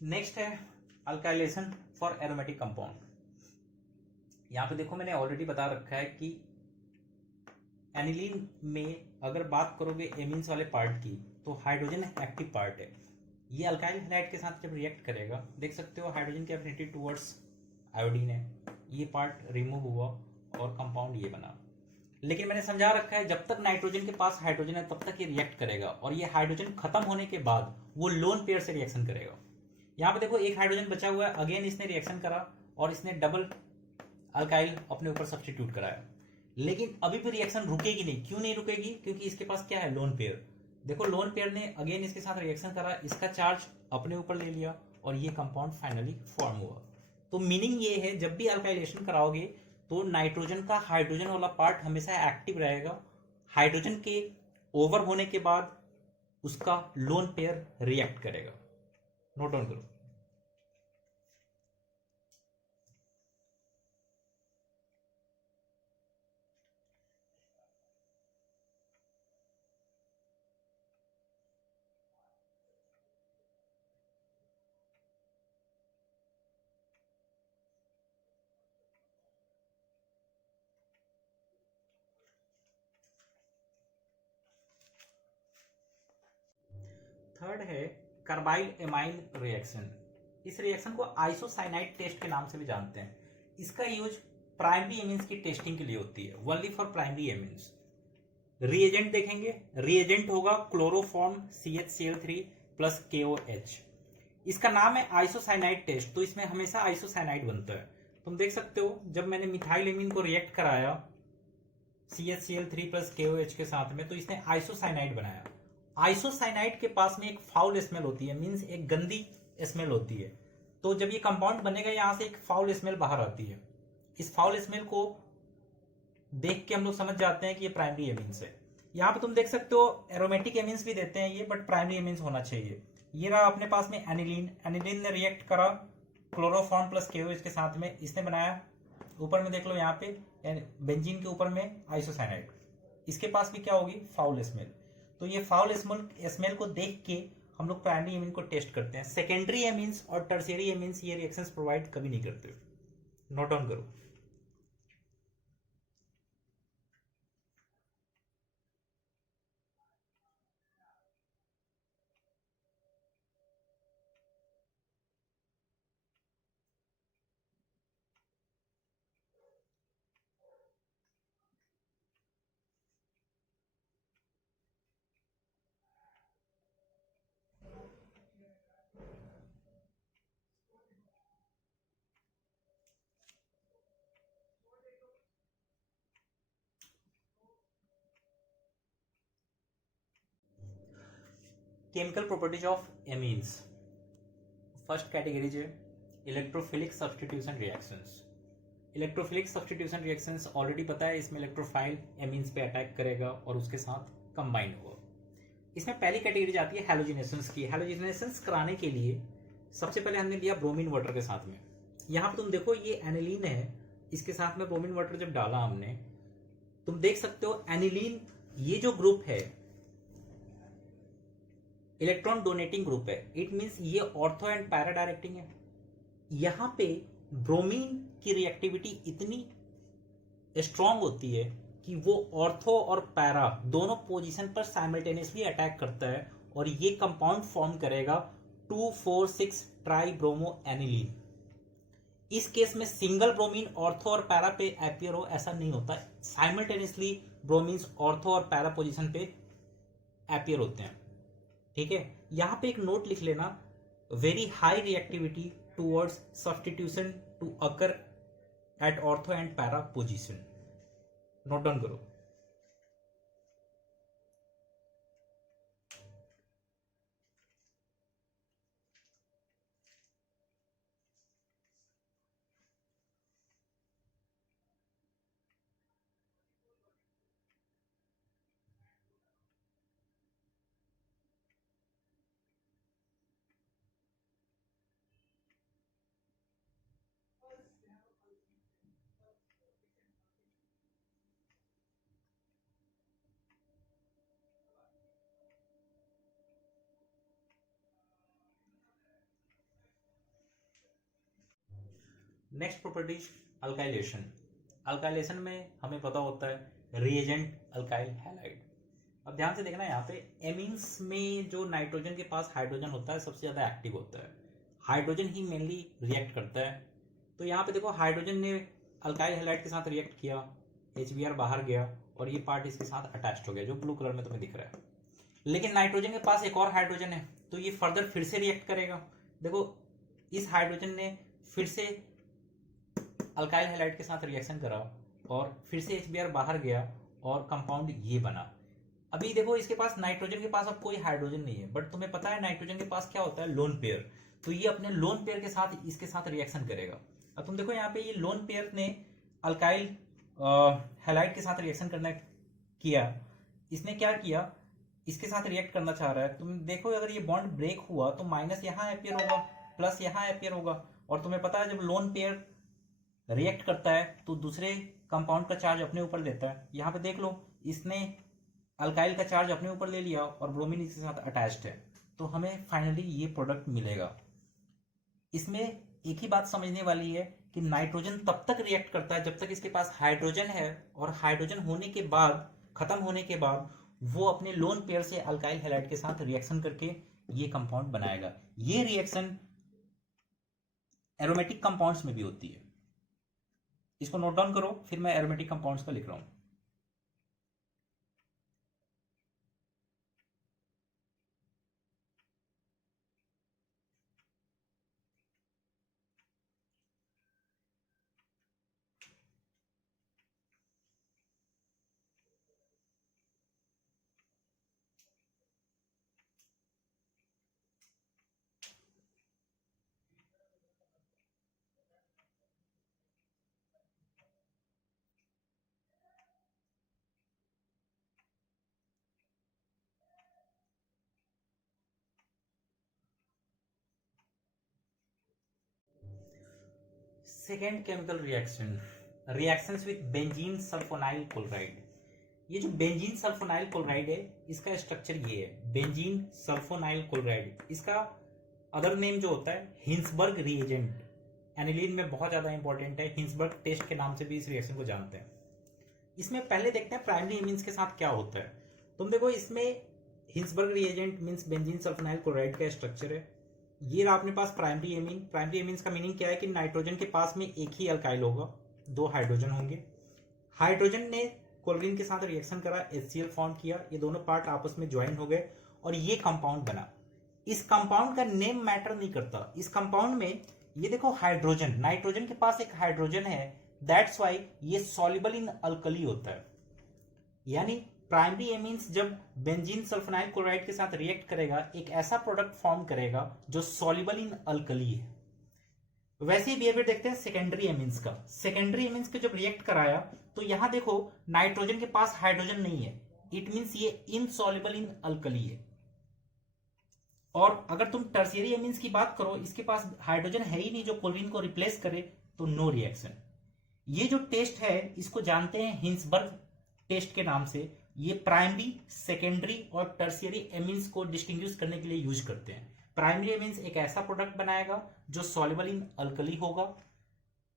Next है alkylation for aromatic compound. यहाँ पे देखो मैंने ऑलरेडी बता रखा है कि एनिलीन में अगर बात करोगे एमीन्स वाले पार्ट की तो हाइड्रोजन एक्टिव पार्ट है। ये अल्काइल हैलाइड के साथ जब रिएक्ट करेगा देख सकते हो हाइड्रोजन की एफिनिटी टुवर्ड्स आयोडीन है, ये पार्ट रिमूव हुआ और कंपाउंड ये बना। लेकिन मैंने समझा रखा है जब तक नाइट्रोजन के पास हाइड्रोजन है तब तक ये रिएक्ट करेगा और ये हाइड्रोजन खत्म होने के बाद वो लोन पेयर से रिएक्शन करेगा। यहाँ पे देखो एक हाइड्रोजन बचा हुआ है, अगेन इसने रिएक्शन करा और इसने डबल अल्काइल अपने ऊपर सब्स्टिट्यूट कराया। लेकिन अभी भी रिएक्शन रुकेगी नहीं। क्यों नहीं रुकेगी? क्योंकि इसके पास क्या है, लोन पेयर। देखो लोन पेयर ने अगेन इसके साथ रिएक्शन करा, इसका चार्ज अपने ऊपर ले लिया और ये कंपाउंड फाइनली फॉर्म हुआ। तो मीनिंग ये है जब भी अल्काइलेशन कराओगे तो नाइट्रोजन का हाइड्रोजन वाला पार्ट हमेशा एक्टिव रहेगा। हाइड्रोजन के ओवर होने के बाद उसका लोन पेयर रिएक्ट करेगा। नोट डाउन करो। थर्ड है कार्बाइल एमाइन रिएक्शन। इस रिएक्शन को आइसोसाइनाइड टेस्ट के नाम से भी जानते हैं। इसका यूज प्राइमरी एमिन्स की टेस्टिंग के लिए होती है, ओनली फॉर प्राइमरी एमिन्स। रिएजेंट देखेंगे, रिएजेंट होगा क्लोरोफॉर्म CHCl3 प्लस KOH। इसका नाम है आइसोसाइनाइड टेस्ट, तो इसमें हमेशा आइसोसाइनाइड बनता है। तुम देख सकते हो जब मैंने मिथाइल एमीन को रिएक्ट कराया CHCl3 प्लस KOH के साथ में तो इसने आइसोसाइनाइड बनाया। आइसोसाइनाइड के पास में एक फाउल स्मेल होती है, मीन्स एक गंदी स्मेल होती है। तो जब ये कंपाउंड बनेगा यहां से एक फाउल स्मेल बाहर आती है। इस फाउल स्मेल को देख के हम लोग समझ जाते हैं कि ये प्राइमरी एमीन्स है। यहाँ पे तुम देख सकते हो एरोमेटिक एमीन्स भी देते हैं ये, बट प्राइमरी एमीन्स होना चाहिए। ये रहा अपने पास में एनिलीन। एनिलीन ने रिएक्ट करा क्लोरोफॉर्म प्लस KOH के साथ में, इसने बनाया। ऊपर में देख लो यहाँ पे बेंजीन के ऊपर में आइसोसाइनाइड। इसके पास भी क्या होगी, फाउल स्मेल। तो ये फाउल स्मेल को देख के हम लोग प्राइमरी एमीन को टेस्ट करते हैं। सेकेंडरी एमीन्स और टर्शियरी एमीन्स ये रिएक्शंस प्रोवाइड कभी नहीं करते। नोट डाउन करो। Chemical properties of amines. First category है electrophilic substitution reactions. Electrophilic substitution reactions already पता है, इसमें इलेक्ट्रोफाइल एमीन्स पे अटैक करेगा और उसके साथ कंबाइन होगा। इसमें पहली कैटेगरी जाती है हैलोजिनेशंस की। हैलोजिनेशंस कराने के लिए सबसे पहले हमने लिया ब्रोमीन वाटर के साथ में। यहाँ पे तुम देखो ये एनिलीन है, इसके साथ में ब्रोमीन वाटर जब डाला हमने, तुम देख सकते हो एनिलीन ये जो ग्रुप है इलेक्ट्रॉन डोनेटिंग ग्रुप है। इट मींस ये ऑर्थो एंड पैरा डायरेक्टिंग है। यहां पे ब्रोमीन की रिएक्टिविटी इतनी स्ट्रांग होती है कि वो ऑर्थो और पैरा दोनों पोजीशन पर साइमल्टेनियसली अटैक करता है और ये कंपाउंड फॉर्म करेगा 2,4,6 ट्राई ब्रोमो एनिलीन। इस केस में सिंगल ब्रोमीन ऑर्थो और पैरा पे एपियर हो ऐसा नहीं होता, साइमल्टेनियसली ब्रोमीन्स ऑर्थो और पैरा पोजीशन पे एपियर होते हैं। ठीक है, यहां पे एक नोट लिख लेना, very high reactivity towards substitution to occur at ortho and para position. Note down करो। Next properties alkylation. अल्काइलेशन में हमें पता होता है रिएजेंट अल्काइल हैलाइड। अब ध्यान से देखना यहाँ पे एमीन्स में जो नाइट्रोजन के पास हाइड्रोजन होता है सबसे ज्यादा एक्टिव होता है, हाइड्रोजन ही मेनली रिएक्ट करता है। तो यहाँ पे देखो हाइड्रोजन ने अल्काइल हैलाइड के साथ रिएक्ट किया, HBr बाहर गया और ये पार्ट इसके साथ अटैच्ड हो गया जो ब्लू कलर में तुम्हें दिख रहा है। लेकिन नाइट्रोजन के पास एक और हाइड्रोजन है तो ये फर्दर फिर से रिएक्ट करेगा। देखो इस हाइड्रोजन ने फिर से अल्काइल हैलाइड के साथ रिएक्शन करा और फिर से HBr बाहर गया और कंपाउंड ये बना। अभी देखो इसके पास नाइट्रोजन के पास अब कोई हाइड्रोजन नहीं है, बट तुम्हें पता है नाइट्रोजन के पास क्या होता है, लोन पेयर। तो ये अपने लोन पेयर के साथ इसके साथ रिएक्शन करेगा। अब तुम देखो यहाँ पे ये लोन पेयर ने अल्काइल हैलाइड के साथ रिएक्शन करना किया। इसने क्या किया, इसके साथ रिएक्ट करना चाह रहा है। तुम देखो अगर ये बॉन्ड ब्रेक हुआ तो माइनस यहाँ अपियर होगा, प्लस यहाँ अपियर होगा। और तुम्हें पता है जब लोन पेयर रिएक्ट करता है तो दूसरे कंपाउंड का चार्ज अपने ऊपर लेता है। यहाँ पे देख लो इसने अल्काइल का चार्ज अपने ऊपर ले लिया और ब्रोमीन इसके साथ अटैच्ड है, तो हमें फाइनली ये प्रोडक्ट मिलेगा। इसमें एक ही बात समझने वाली है कि नाइट्रोजन तब तक रिएक्ट करता है जब तक इसके पास हाइड्रोजन है, और हाइड्रोजन होने के बाद, खत्म होने के बाद वो अपने लोन पेयर से अल्काइल हैलाइड के साथ रिएक्शन करके ये कंपाउंड बनाएगा। ये रिएक्शन एरोमेटिक कंपाउंड्स में भी होती है। इसको नोट डाउन करो, फिर मैं एरोमेटिक कंपाउंड्स का लिख रहा हूं। Second chemical reaction, reactions with benzene sulfonyl chloride. ये जो बेंजीन सल्फोनाइल क्लोराइड है इसका स्ट्रक्चर ये है, बेंजीन सल्फोनाइल क्लोराइड। इसका अदर नेम जो होता है हिंसबर्ग रिएजेंट, एनिलीन में बहुत ज्यादा इंपॉर्टेंट है। हिंसबर्ग टेस्ट के नाम से भी इस रिएक्शन को जानते हैं। इसमें पहले देखते हैं प्राइमरी एमीन्स के साथ क्या होता है। तुम देखो इसमें Hinsberg reagent means benzene sulfonyl chloride का स्ट्रक्चर है। ये रहा अपने पास प्राइमरी एमीन। प्राइमरी एमीन्स का मीनिंग क्या है कि नाइट्रोजन के पास में एक ही अल्काइल होगा, दो हाइड्रोजन होंगे। हाइड्रोजन ने क्लोरीन के साथ रिएक्शन करा, HCl फॉर्म किया, ये दोनों पार्ट आपस में ज्वाइन हो गए और ये कंपाउंड बना। इस कंपाउंड का नेम मैटर नहीं करता। इस कंपाउंड में ये देखो हाइड्रोजन, नाइट्रोजन के पास एक हाइड्रोजन है, दैट्स वाई ये सॉल्युबल इन अल्कली होता है। यानी प्राइमरी एमीन्स जब बेंजीन सल्फोनाइल क्लोराइड के साथ रिएक्ट करेगा एक ऐसा प्रोडक्ट फॉर्म करेगा जो सॉल्युबल इन अल्कली है। वैसे ही बिहेवियर देखते हैं सेकेंडरी एमीन्स का। सेकेंडरी एमीन्स के जब रिएक्ट कराया तो यहां देखो नाइट्रोजन के पास हाइड्रोजन नहीं है, इट मींस ये इनसॉल्युबल इन अल्कली है। और अगर तुम टर्शियरी एमीन्स की बात करो, इसके पास हाइड्रोजन है ही नहीं जो क्लोरीन को रिप्लेस करे, तो नो रिएक्शन। ये जो टेस्ट है इसको जानते हैं हिंसबर्ग टेस्ट के नाम से। ये प्राइमरी, सेकेंडरी और टर्शियरी एमीन्स को डिस्टिंग्विश करने के लिए यूज करते हैं। प्राइमरी एमीन्स एक ऐसा प्रोडक्ट बनाएगा जो सॉल्युबल इन अल्कली होगा।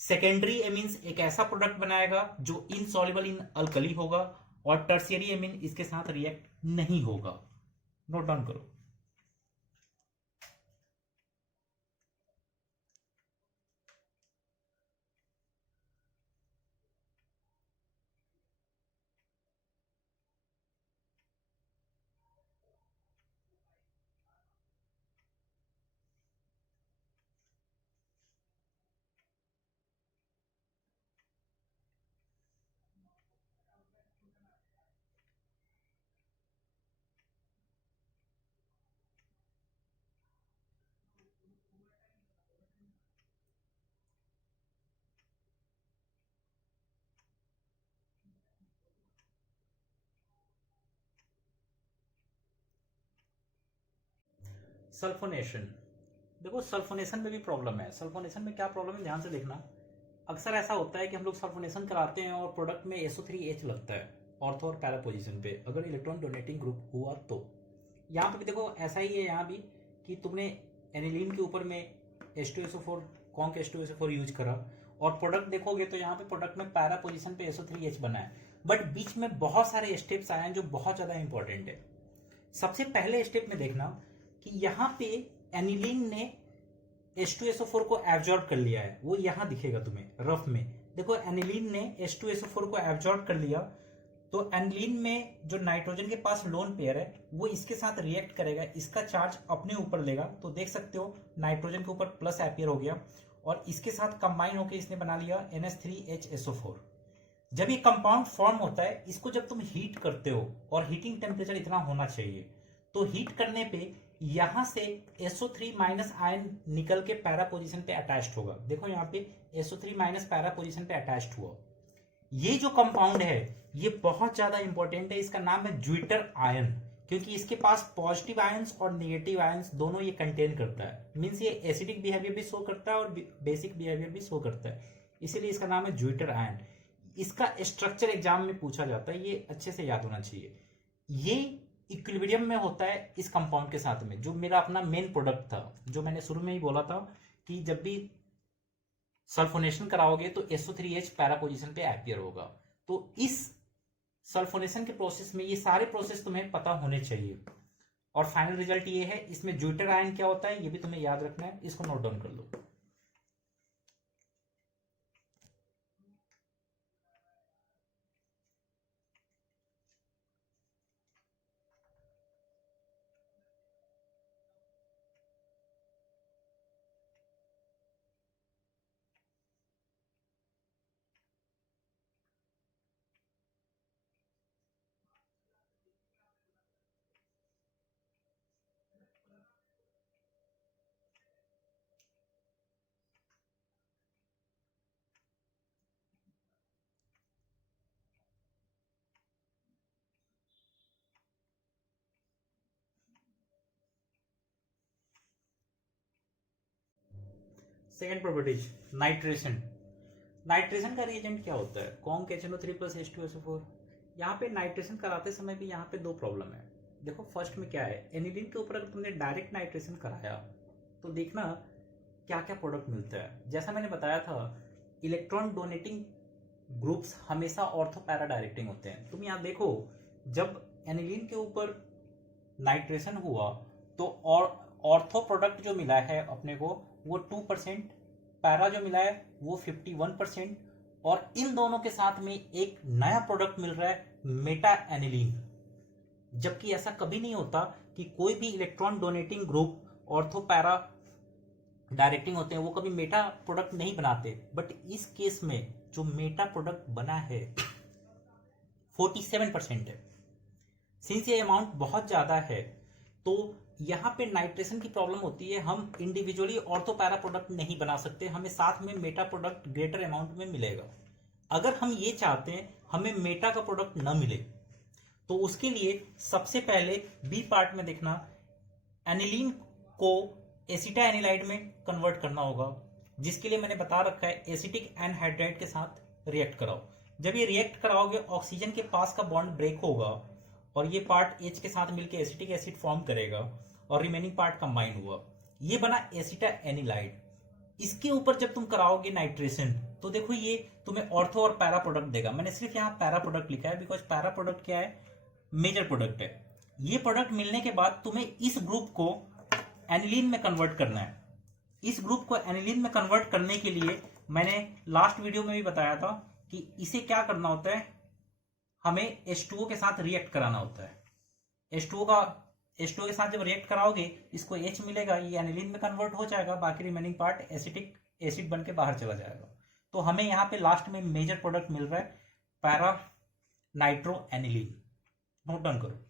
सेकेंडरी एमीन्स एक ऐसा प्रोडक्ट बनाएगा जो इनसॉल्युबल इन अल्कली होगा। और टर्शियरी एमीन इसके साथ रिएक्ट नहीं होगा। नोट डाउन करो। सल्फोनेशन। देखो सल्फोनेशन में भी प्रॉब्लम है। सल्फोनेशन में क्या प्रॉब्लम है ध्यान से देखना। अक्सर ऐसा होता है कि हम लोग सल्फोनेशन कराते हैं और प्रोडक्ट में SO3H लगता है ऑर्थो और पैरा पोजीशन पे, अगर इलेक्ट्रॉन डोनेटिंग ग्रुप हुआ तो। यहाँ पे भी देखो ऐसा ही है यहाँ भी कि तुमने एनिलीन के ऊपर में H2SO4 कॉन्क H2SO4 यूज करा और प्रोडक्ट देखोगे तो यहाँ पे प्रोडक्ट में पैरा पोजीशन पे SO3H बना है, बट बीच में बहुत सारे स्टेप्स आए हैं जो बहुत ज्यादा इंपॉर्टेंट है। सबसे पहले स्टेप में देखना कि यहाँ पे एनिलीन ने H2SO4 को एब्जॉर्ब कर लिया है, वो यहाँ दिखेगा तुम्हें रफ में। देखो एनिलीन ने H2SO4 को एब्जॉर्ब कर लिया, तो एनिलीन में जो नाइट्रोजन के पास लोन पेयर है वो इसके साथ रिएक्ट करेगा, इसका चार्ज अपने ऊपर लेगा, तो देख सकते हो नाइट्रोजन के ऊपर प्लस एपियर हो गया और इसके साथ कंबाइन होकर इसने बना लिया NH3HSO4। जब ये कंपाउंड फॉर्म होता है, इसको जब तुम हीट करते हो और हीटिंग टेम्परेचर इतना होना चाहिए, तो हीट करने पे यहां से SO3 माइनस आयन निकल के पैरा पोजीशन पे अटैच्ड होगा। देखो यहाँ पे SO3 माइनस पैरा पोजीशन पे अटैच्ड हुआ। ये जो कंपाउंड है ये बहुत ज्यादा इंपॉर्टेंट है, इसका नाम है ज्विटर आयन, क्योंकि इसके पास पॉजिटिव आयंस और नेगेटिव आयंस दोनों ये कंटेन करता है। मींस ये एसिडिक बिहेवियर भी शो करता है और बेसिक बिहेवियर भी शो करता है, इसीलिए इसका नाम है ज्विटर आयन। इसका स्ट्रक्चर एग्जाम में पूछा जाता है, ये अच्छे से याद होना चाहिए। ये इक्विलिब्रियम में होता है इस कंपाउंड के साथ में, जो मेरा अपना मेन प्रोडक्ट था, जो मैंने शुरू में ही बोला था कि जब भी सल्फोनेशन कराओगे तो SO3H पैरा पोजीशन पे एपियर होगा। तो इस सल्फोनेशन के प्रोसेस में ये सारे प्रोसेस तुम्हें पता होने चाहिए। और फाइनल रिजल्ट ये है, इसमें ज्विटर आयन क्या होता है ये भी तुम्हें याद रखना है, इसको नोट डाउन कर लो। Second properties, nitration. नाइट्रेशन का रिएजेंट क्या होता है? Conc HNO3 plus H2SO4। यहाँ पे नाइट्रेशन कराते समय भी यहाँ पे दो प्रॉब्लम है। देखो फर्स्ट में क्या है, एनिलीन के ऊपर अगर तुमने डायरेक्ट नाइट्रेशन कराया तो देखना क्या क्या प्रोडक्ट मिलता है। जैसा मैंने बताया था, इलेक्ट्रॉन डोनेटिंग ग्रुप्स हमेशा ऑर्थो पैरा डायरेक्टिंग होते हैं। तुम यहाँ देखो, जब एनिलीन के ऊपर नाइट्रेशन हुआ तो ऑर्थो प्रोडक्ट जो मिला है अपने को वो 2%, पैरा जो मिला है वो 51%, और इन दोनों के साथ में एक नया प्रोडक्ट मिल रहा है मेटा एनिलीन। जबकि ऐसा कभी नहीं होता कि कोई भी electron donating group ortho para directing होते हैं वो कभी मेटा प्रोडक्ट नहीं बनाते, बट इस केस में जो मेटा प्रोडक्ट बना है 47% है। सिंस ये अमाउंट बहुत ज्यादा है तो यहाँ पे नाइट्रेशन की प्रॉब्लम होती है, हम इंडिविजुअली ऑर्थो पैरा प्रोडक्ट नहीं बना सकते, हमें साथ में मेटा प्रोडक्ट ग्रेटर अमाउंट में मिलेगा। अगर हम ये चाहते हैं हमें मेटा का प्रोडक्ट न मिले तो उसके लिए सबसे पहले बी पार्ट में देखना, एनिलीन को एसिटा एनिलाइड में कन्वर्ट करना होगा, जिसके लिए मैंने बता रखा है एसिटिक एनहाइड्राइड के साथ रिएक्ट कराओ। जब ये रिएक्ट कराओगे ऑक्सीजन के पास का बॉन्ड ब्रेक होगा और ये पार्ट H के साथ मिलकर एसिटिक एसिड फॉर्म करेगा और रिमेनिंग पार्ट कंबाइन हुआ, ये बना एसिटा एनिलाइड। इसके ऊपर जब तुम कराओगे नाइट्रेशन तो देखो ये तुम्हें ऑर्थो और पैरा प्रोडक्ट देगा। मैंने सिर्फ यहाँ पैरा प्रोडक्ट लिखा है बिकॉज पैरा प्रोडक्ट क्या है, मेजर प्रोडक्ट है। ये प्रोडक्ट मिलने के बाद तुम्हें इस ग्रुप को एनिलीन में कन्वर्ट करना है। इस ग्रुप को एनिलीन में कन्वर्ट करने के लिए मैंने लास्ट वीडियो में भी बताया था कि इसे क्या करना होता है, हमें H2O के साथ रिएक्ट कराना होता है। H2O के साथ जब रिएक्ट कराओगे इसको H मिलेगा, ये एनिलीन में कन्वर्ट हो जाएगा, बाकी रिमेनिंग पार्ट एसिटिक एसिड बन के बाहर चला जाएगा। तो हमें यहाँ पे लास्ट में मेजर प्रोडक्ट मिल रहा है para nitro aniline. Note down करो।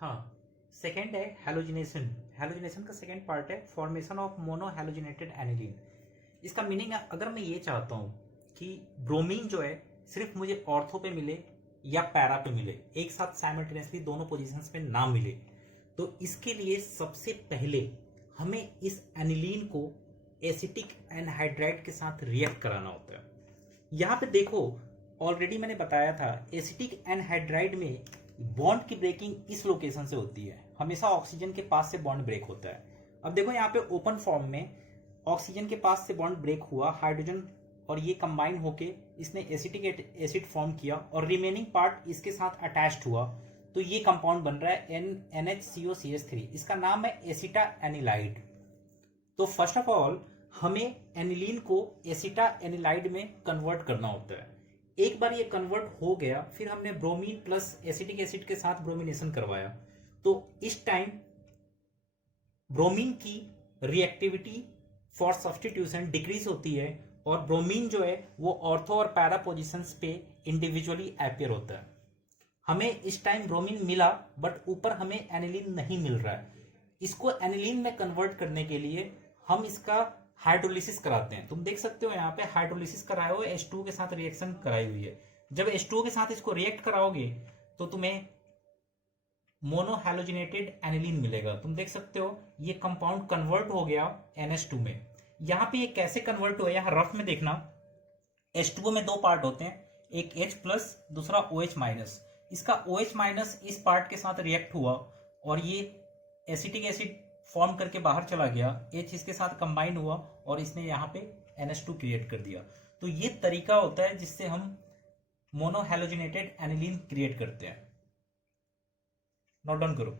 हाँ, सेकेंड है हैलोजिनेशन। हैलोजिनेशन का सेकेंड पार्ट है formation of mono halogenated aniline. इसका मीनिंग है, अगर मैं ये चाहता हूँ कि ब्रोमीन जो है सिर्फ मुझे ऑर्थो पे मिले या पैरा पे मिले, एक साथ साइमल्टेनियसली दोनों पोजीशंस पे ना मिले, तो इसके लिए सबसे पहले हमें इस एनिलीन को एसिटिक एनहाइड्राइड के साथ रिएक्ट कराना होता है। यहाँ पे देखो, ऑलरेडी मैंने बताया था एसिटिक एनहाइड्राइड में बॉन्ड की ब्रेकिंग इस लोकेशन से होती है, हमेशा ऑक्सीजन के पास से बॉन्ड ब्रेक होता है। अब देखो यहाँ पे ओपन फॉर्म में ऑक्सीजन के पास से बॉन्ड ब्रेक हुआ, हाइड्रोजन और ये कंबाइन होके इसने एसिटिक एसिड फॉर्म किया और रिमेनिंग पार्ट इसके साथ अटैच्ड हुआ, तो ये कंपाउंड बन रहा है NHCOCH3। इसका नाम है एसिटा एनिलाइड। तो फर्स्ट ऑफ ऑल हमें एनिलीन को एसिटा एनिलाइड में कन्वर्ट करना होता है। एक बार ये कन्वर्ट हो गया, फिर हमने ब्रोमीन प्लस एसिटिक एसिड के साथ ब्रोमिनेशन करवाया, तो इस टाइम ब्रोमीन की रिएक्टिविटी फॉर सब्स्टिट्यूशन डिक्रीज होती है और ब्रोमीन जो है वो ऑर्थो और पैरा पोजिशंस पे इंडिविजुअली अपीयर होता है। हमें इस टाइम ब्रोमीन मिला बट ऊपर हमें एनिलीन नहीं मिल रहा है। इसको एनिलीन में कन्वर्ट करने के लिए हम इसका हाइड्रोलिसिस कराते हैं। तुम देख सकते हो यहाँ पे हाइड्रोलिसिस कराया हुआ है, H2 के साथ रिएक्शन कराई हुई है। जब H2 के साथ इसको रिएक्ट कराओगे तो तुम्हें मोनोहैलोजिनेटेड एनिलीन मिलेगा। तुम देख सकते हो ये कंपाउंड कन्वर्ट हो गया NH2 में। यहाँ पे ये कैसे कन्वर्ट हुआ, यहाँ रफ में देखना, H2O में दो पार्ट होते हैं, एक H प्लस दूसरा OH माइनस। इसका OH माइनस इस पार्ट के साथ रिएक्ट हुआ और ये एसिटिक एसिड फॉर्म करके बाहर चला गया, H इसके साथ कंबाइन हुआ और इसने यहाँ पे NH2 क्रिएट कर दिया। तो ये तरीका होता है जिससे हम मोनोहैलोजिनेटेड एनिलीन क्रिएट करते हैं। नोट डाउन करो।